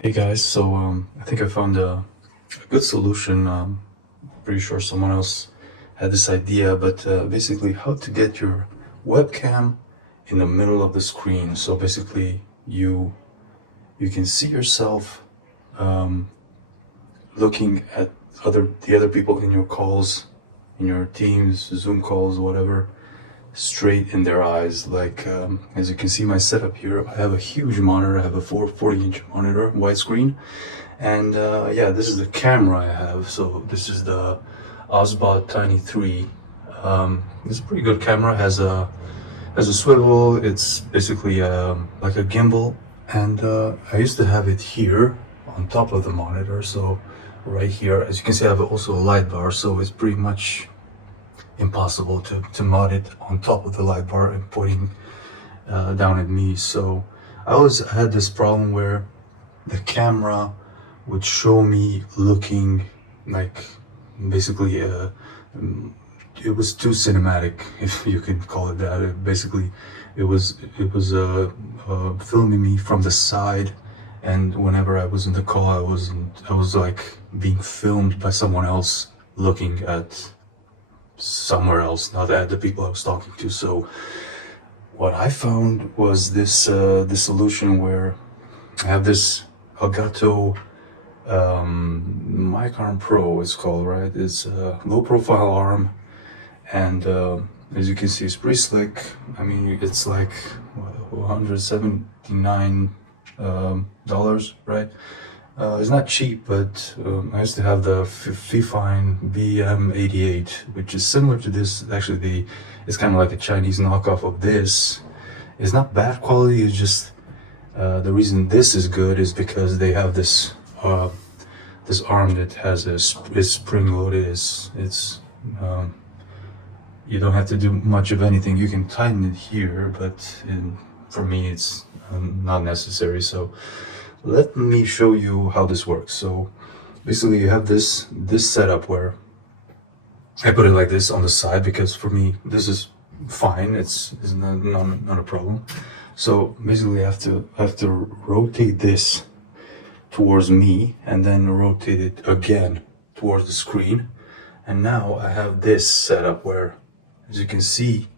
Hey guys, so I think I found a good solution. Pretty sure someone else had this idea, but basically how to get your webcam in the middle of the screen. So basically you can see yourself looking at the other people in your calls, in your Teams, Zoom calls, whatever, straight in their eyes. Like as you can see my setup here, I have a huge monitor. I have a 40-inch monitor, widescreen, and yeah, this is the camera I have. So this is the Osbot Tiny 3. It's a pretty good camera. Has a swivel. It's basically like a gimbal, and I used to have it here on top of the monitor. So right here, as you can see, I have also a light bar. So it's pretty much impossible to mount it on top of the light bar and pointing down at me. So I always had this problem where the camera would show me looking like basically it was too cinematic, if you can call it that. It was filming me from the side, and whenever I was in the call, I was like being filmed by someone else looking at somewhere else, not at the people I was talking to. So what I found was this solution where I have this Elgato mic arm pro, it's called, right? It's a low profile arm, and as you can see, it's pretty slick. I mean, it's like $179 right? It's not cheap, but I used to have the Fifine BM88, which is similar to this. Actually, it's kind of like a Chinese knockoff of this. It's not bad quality. It's just the reason this is good is because they have this this arm that has is spring loaded. It's you don't have to do much of anything. You can tighten it here, but for me, it's not necessary. So let me show you how this works. So basically you have this setup where I put it like this on the side because for me this is fine. It's not a problem. So basically I have to rotate this towards me and then rotate it again towards the screen. And now I have this setup where, as you can see,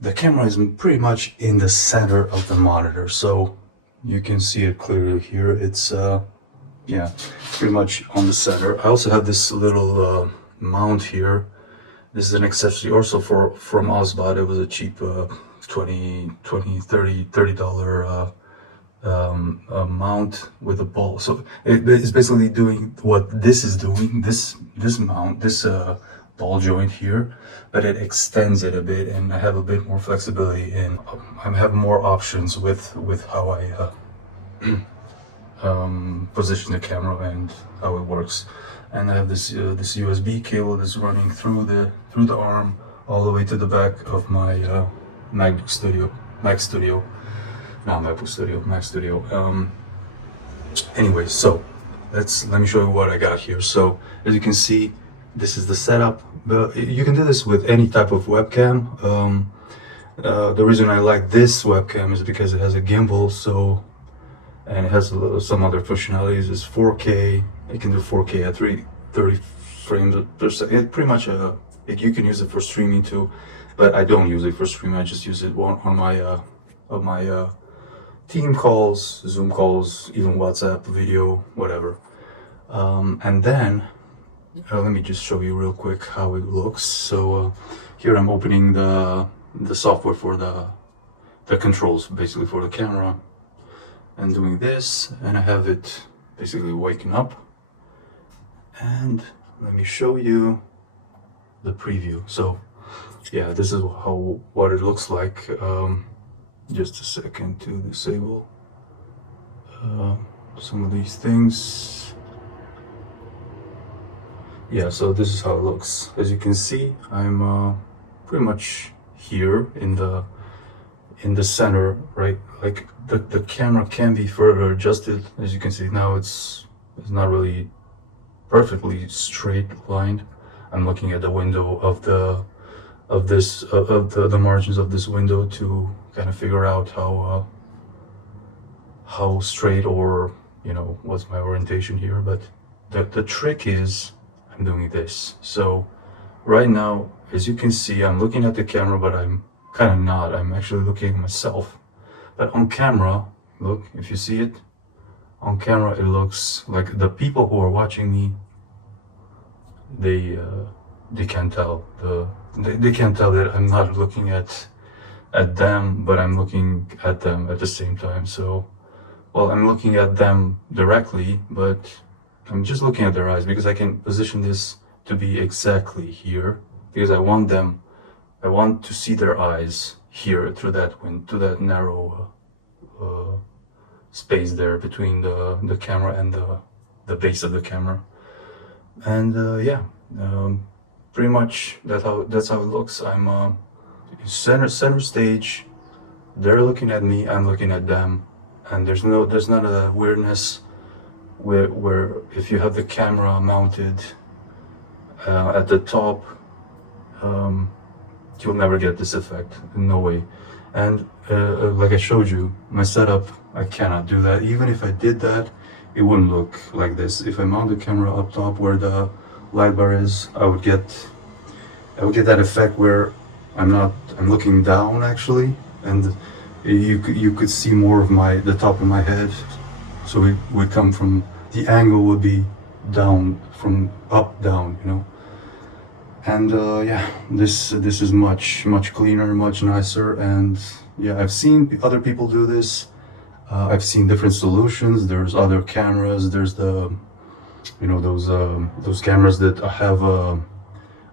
the camera is pretty much in the center of the monitor. So you can see it clearly here. It's yeah, pretty much on the center. I also have this little mount here. This is an accessory also from Osbot. It was a cheap $30 mount with a ball. So it's basically doing what this is doing. This mount, this ball joint here, but it extends it a bit, and I have a bit more flexibility, and I have more options with how I position the camera and how it works. And I have this this USB cable that's running through the arm all the way to the back of my Mac Studio. Anyway, so let me show you what I got here. So as you can see, this is the setup. But you can do this with any type of webcam. The reason I like this webcam is because it has a gimbal, so, and it has some other functionalities. It's 4K. It can do 4K at 30 frames per second. It pretty much you can use it for streaming too, but I don't use it for streaming. I just use it on my team calls, Zoom calls, even WhatsApp video, whatever. And then let me just show you real quick how it looks. So here I'm opening the software for the controls, basically for the camera, and doing this, and I have it basically waking up. And let me show you the preview. So yeah, this is what it looks like. Just a second to disable some of these things. Yeah, so this is how it looks. As you can see, I'm pretty much here in the center, right? Like the camera can be further adjusted. As you can see now, it's not really perfectly straight lined. I'm looking at the window of the margins of this window to kind of figure out how straight or you know, what's my orientation here. But the trick is I'm doing this. So right now, as you can see, I'm looking at the camera, but I'm kind of not. I'm actually looking at myself. But on camera, look, if you see it, on camera it looks like the people who are watching me, they can't tell they can't tell that I'm not looking at them, but I'm looking at them at the same time. So, well, I'm looking at them directly, but I'm just looking at their eyes because I can position this to be exactly here because I want to see their eyes here through that through that narrow space there between the camera and the base of the camera. And yeah, pretty much that's how it looks. I'm center stage. They're looking at me. I'm looking at them, and there's none of that weirdness where if you have the camera mounted at the top, you'll never get this effect. No way. And like I showed you, my setup, I cannot do that. Even if I did that, it wouldn't look like this. If I mount the camera up top where the light bar is, I would get that effect where I'm looking down actually, and you could see more of the top of my head. So it would come from, the angle would be down, from up down, you know. And yeah, this is much cleaner, much nicer. And yeah, I've seen other people do this. I've seen different solutions. There's other cameras. There's the, you know, those cameras that have a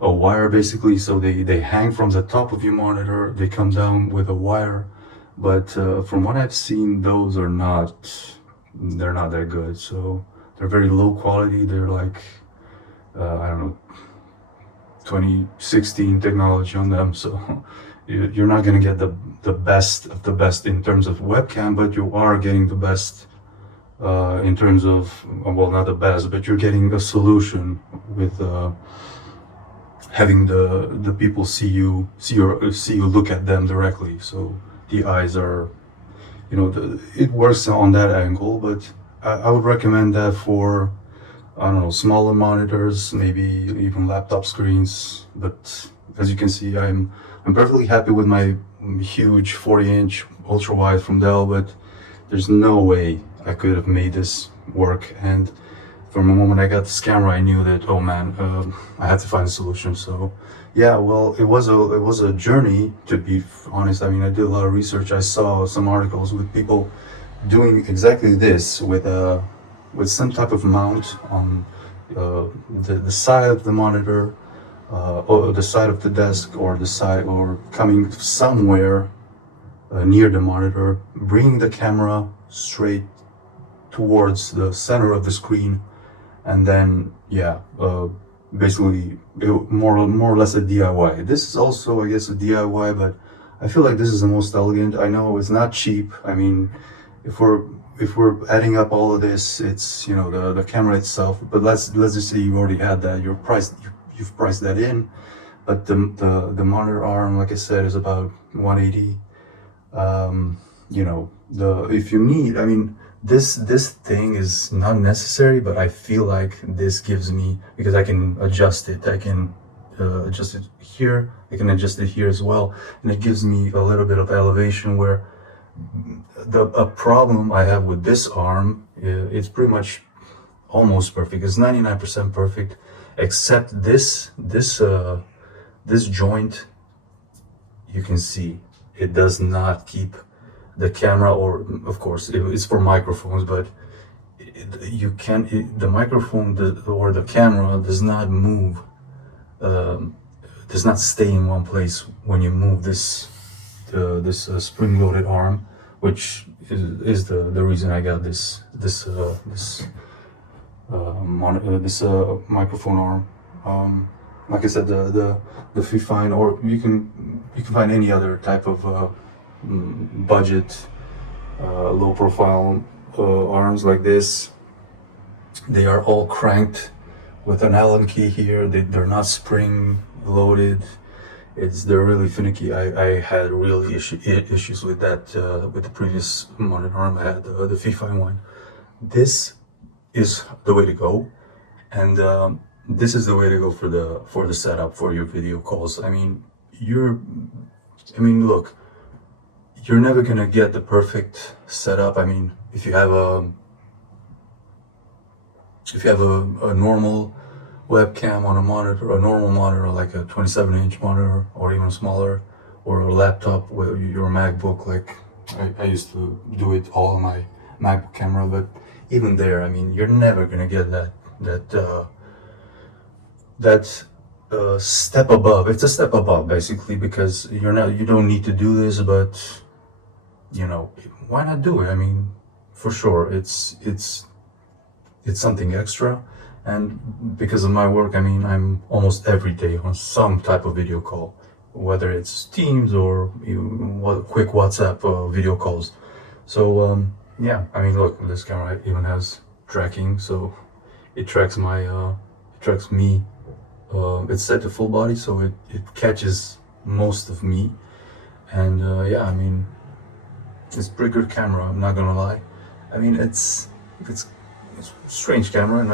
wire basically. So they hang from the top of your monitor. They come down with a wire. But from what I've seen, those are they're not that good. So they're very low quality. They're like, I don't know, 2016 technology on them, so you're not going to get the best of the best in terms of webcam, but you are getting the best in terms of, well, not the best, but you're getting a solution with having the people see you look at them directly. So the eyes are, you know, it works on that angle. But I would recommend that for, I don't know, smaller monitors, maybe even laptop screens. But as you can see, I'm perfectly happy with my huge 40-inch ultra wide from Dell, but there's no way I could have made this work. And from the moment I got this camera, I knew that, oh man, I had to find a solution. So yeah, well, it was a journey, to be honest. I mean, I did a lot of research. I saw some articles with people doing exactly this with some type of mount on the side of the monitor, or the side of the desk, or the side, or coming somewhere near the monitor, bringing the camera straight towards the center of the screen, and then yeah, basically more or less a DIY. This is also, I guess, a DIY, but I feel like this is the most elegant. I know it's not cheap. I mean, if we're adding up all of this, it's, you know, the camera itself. But let's just say you already had that. You've priced that in. But the monitor arm, like I said, is about 180. You know, if you need, I mean, this thing is not necessary, but I feel like this gives me, because I can adjust it. I can adjust it here. I can adjust it here as well, and it gives me a little bit of elevation where. A problem I have with this arm, it's pretty much almost perfect. It's 99% perfect, except this joint. You can see it does not keep the camera, or of course it's for microphones, but the microphone or the camera does not move, does not stay in one place when you move this spring-loaded arm, which is the reason I got this microphone arm. Like I said, the Fifine, or you can find any other type of budget low-profile arms like this. They are all cranked with an Allen key here. They're not spring-loaded. They're really finicky. I had really issues with that with the previous monitor arm. I had the Fifine one, this is the way to go, and this is the way to go for the setup for your video calls. I mean, look, you're never gonna get the perfect setup. I mean, if you have a normal webcam on a monitor, a normal monitor like a 27-inch monitor or even smaller, or a laptop with your MacBook, like I used to do it all on my MacBook camera, but even there, I mean, you're never gonna get that step above. It's a step above basically, because you don't need to do this, but you know, why not do it? I mean, for sure, it's something extra. And because of my work, I mean, I'm almost every day on some type of video call, whether it's Teams or quick WhatsApp video calls. So yeah, I mean, look, this camera even has tracking, so it tracks me. It's set to full body, so it catches most of me. And yeah, I mean, it's a pretty good camera, I'm not gonna lie. I mean, it's a strange camera. I'm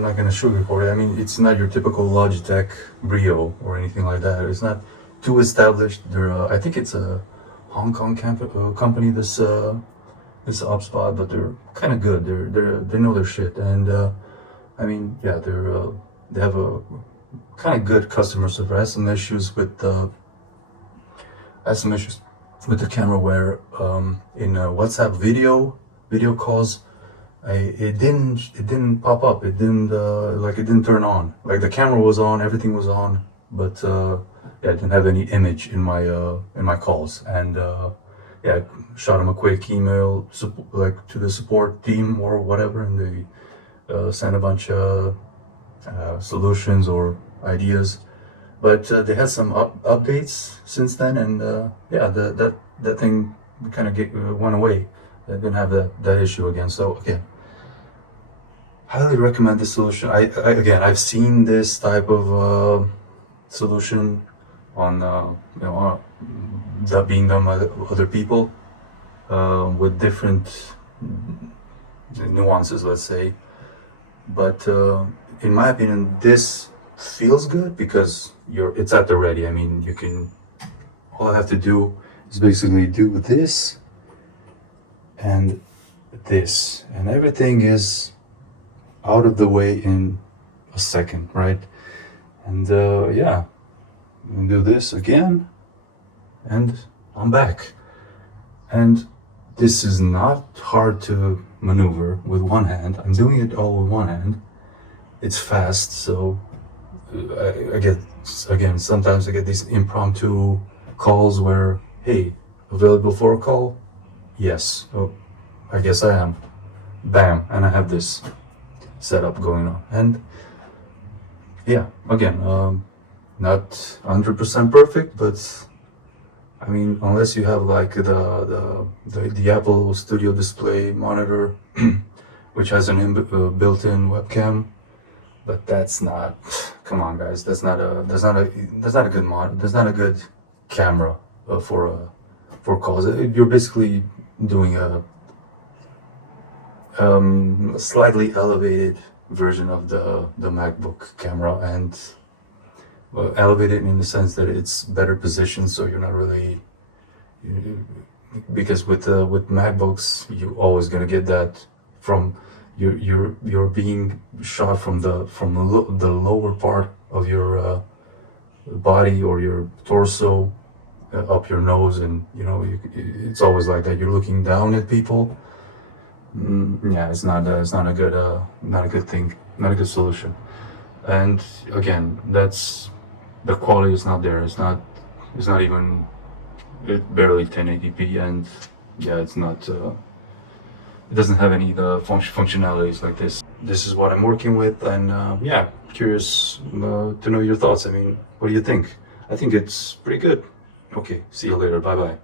not gonna sugarcoat it. I mean, it's not your typical Logitech Brio or anything like that. It's not too established. I think it's a Hong Kong company. This OpSpot, but they're kind of good. They know their shit, and I mean, yeah, they have a kind of good customer service. I had some issues with the camera where in WhatsApp video calls, it didn't pop up. It didn't it didn't turn on. Like the camera was on, everything was on, but yeah, I didn't have any image in my calls. And yeah, I shot them a quick email to the support team or whatever, and they sent a bunch of solutions or ideas. But they had some updates since then, and yeah, that thing kind of went away. I didn't have that issue again. So again, highly recommend this solution. I've seen this type of solution on that being done by other people with different nuances, let's say. But in my opinion, this feels good because it's at the ready. I mean, all I have to do is basically do this and this, and everything is out of the way in a second, right? And yeah, I'm gonna do this again, and I'm back. And this is not hard to maneuver with one hand. I'm doing it all with one hand. It's fast, so sometimes I get these impromptu calls where, hey, available for a call? Yes. Oh, I guess I am. Bam, and I have this setup going on. And yeah, again, not 100% perfect, but I mean, unless you have like the Apple Studio Display monitor, which has an built-in webcam, but that's not. Come on, guys, that's not a good mod. That's not a good camera for calls. You're basically doing a slightly elevated version of the MacBook camera, and elevated in the sense that it's better positioned, so you're not really, because with MacBooks you're always gonna get that from you're being shot from the lower part of your body or your torso up your nose, and you know it's always like that. You're looking down at people. Yeah, it's not a good thing, not a good solution. And again, the quality is not there. It's not even, it's barely 1080p, and yeah, it's not. It doesn't have any functionalities like this. This is what I'm working with, and yeah, curious to know your thoughts. I mean, what do you think? I think it's pretty good. Okay, see you later. Bye bye.